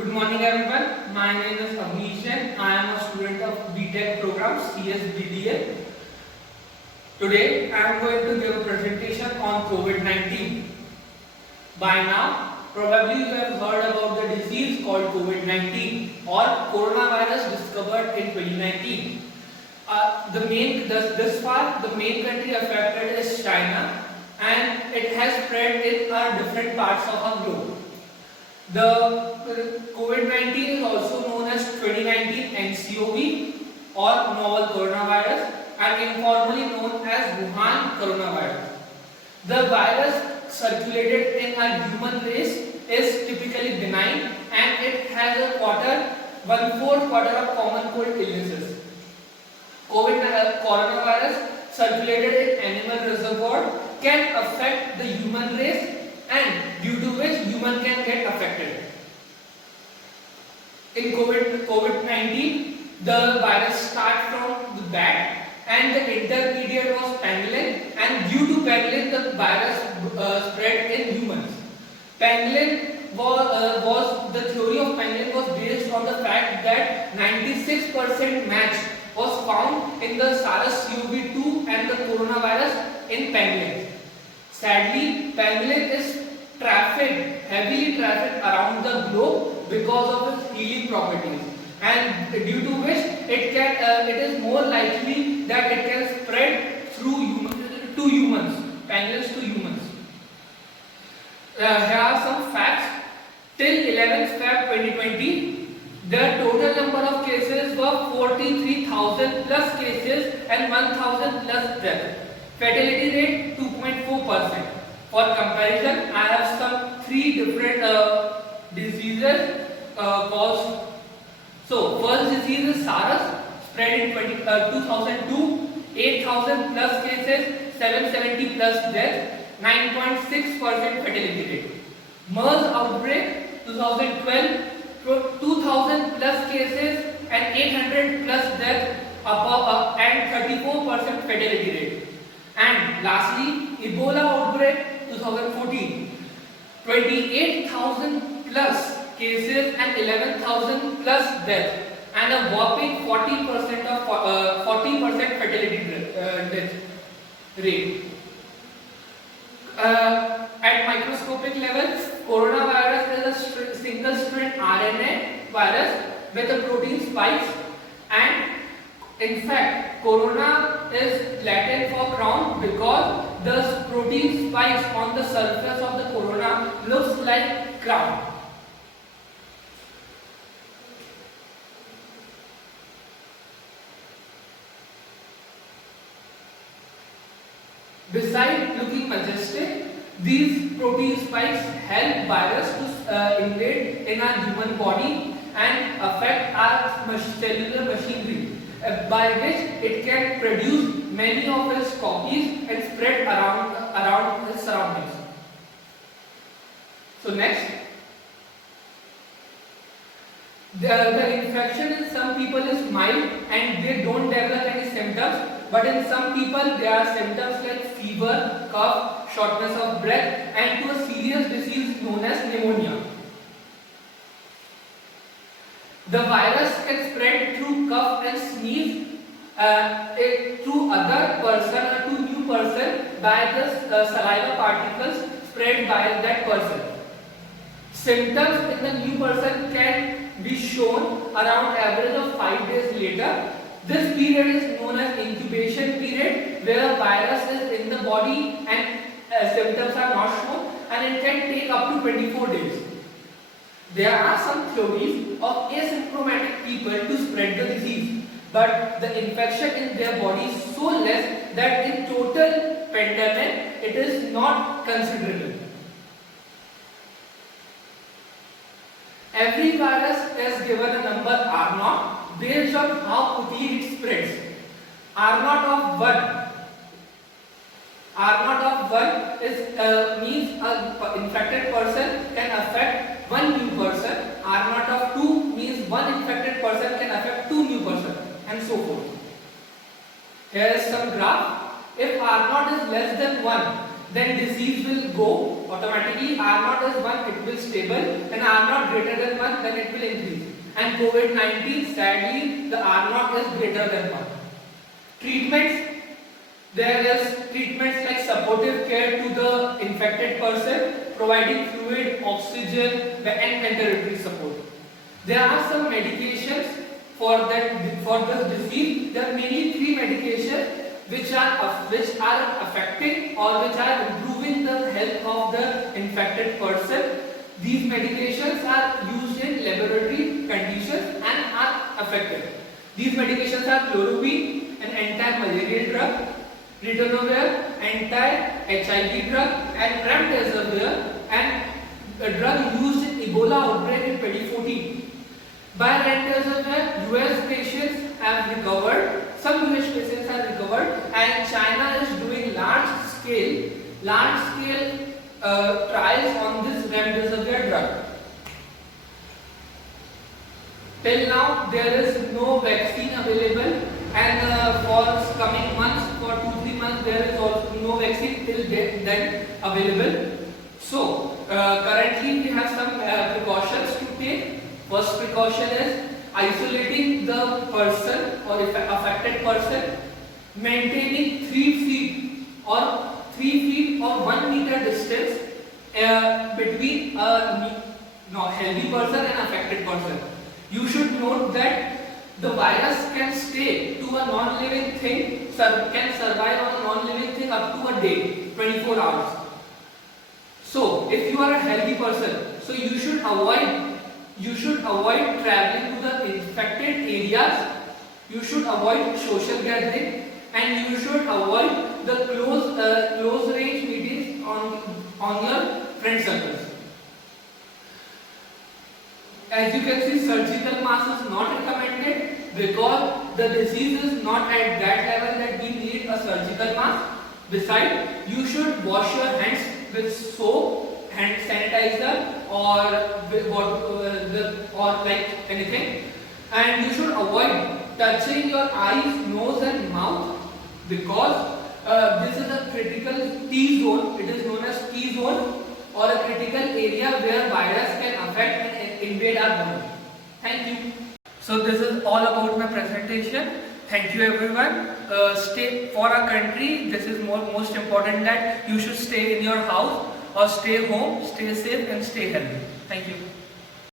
Good morning everyone. My name is Avnish Jain. I am a student of BTech program CSBDA. Today I am going to give a presentation on COVID-19. By now, probably you have heard about the disease called COVID-19 or coronavirus discovered in 2019. Thus far, the main country affected is China, and it has spread in different parts of our globe. The COVID-19 is also known as 2019 nCoV or novel coronavirus and informally known as Wuhan coronavirus. The virus circulated in a human race is typically benign and it has a one-fourth quarter of common cold illnesses. Coronavirus circulated in animal reservoir can affect the human race and due to which human can get affected. In COVID-19, the virus starts from the bat and the intermediate was pangolin, and due to pangolin the virus spread in humans. Pangolin was the theory of pangolin was based on the fact that 96% match was found in the SARS-CoV-2 and the coronavirus in pangolins. Sadly, pangolin is heavily trafficked around the globe because of its healing properties, and due to which it is more likely that it can spread to humans, pangolins to humans. Here are some facts. Till 11th Feb 2020, the total number of cases were 43,000 plus cases and 1,000 plus deaths. Fatality rate 2.4%. For comparison, I have some three different diseases caused. So, first disease is SARS, spread in 2002, 8,000 plus cases, 770 plus deaths, 9.6% fatality rate. MERS outbreak 2012, 2,000 plus cases and 800 plus deaths and 34% fatality rate. And lastly, Ebola outbreak 2014, 28,000 plus cases and 11,000 plus deaths and a whopping 40% fatality death rate. At microscopic level, coronavirus is a single strand RNA virus with a protein spikes, and in fact, corona is Latin for crown because the protein spikes on the surface of the corona looks like crown. Besides looking majestic, these protein spikes help virus to invade in our human body and affect our cellular machinery, by which it can produce many of its copies and spread around its surroundings. So next, the infection in some people is mild and they don't develop any symptoms, but in some people there are symptoms like fever, cough, shortness of breath, and to a serious disease known as pneumonia. The virus can spread through cough and sneeze to other person or to new person by the saliva particles spread by that person. Symptoms in the new person can be shown around average of 5 days later. This period is known as incubation period, where virus is in the body and symptoms are not shown, and it can take up to 24 days. There are some theories of asymptomatic people to spread the disease, but the infection in their body is so less that in total pandemic it is not considerable. Every virus is given a number R0 based on how quickly it spreads. R0 of 1. R0 of 1 is means an infected person can affect one new person. R0 of 2 means one infected person can affect two new persons, and so forth. Here is some graph. If R0 is less than 1, then disease will go automatically R0 is 1, it will stable, and R0 greater than 1, then it will increase. And COVID-19, sadly, the R0 is greater than 1. Treatments. There is treatments like supportive care to the infected person, providing fluid, oxygen, and ventilator support. There are some medications for this disease. There are mainly 3 medications which are affecting or which are improving the health of the infected person. These medications are used in laboratory conditions and are effective. These medications are chloroquine, an anti-malarial drug, ritonavir, anti-HIV drug, and remdesivir, and a drug used in Ebola outbreak in 2014. By remdesivir, US patients have recovered. Some US patients have recovered, and China is doing large scale trials on this remdesivir drug. Till now, there is no vaccine available, and for coming months, for 2-3 months, there is also no vaccine till then available. So currently, we have some precautions to take. First precaution is isolating the person or affected person, maintaining 3 feet or 1 meter distance between a healthy person and affected person. You should note that the virus can stay to a non-living thing, can survive on a non-living thing up to a day, 24 hours. So, if you are a healthy person, so you should avoid traveling to the infected areas. You should avoid social gathering, and you should avoid the close range meetings on your friend circles. As you can see, surgical mask is not recommended because the disease is not at that level that we need a surgical mask. Besides, you should wash your hands with soap, hand sanitizer, or like anything, and you should avoid touching your eyes, nose, and mouth because this is a critical T zone. It is known as T zone, or a critical area where virus can affect and invade our body. Thank you. So this is all about my presentation. Thank you everyone. Stay for our country. This is most important that you should stay in your house or stay home, stay safe and stay healthy. Thank you.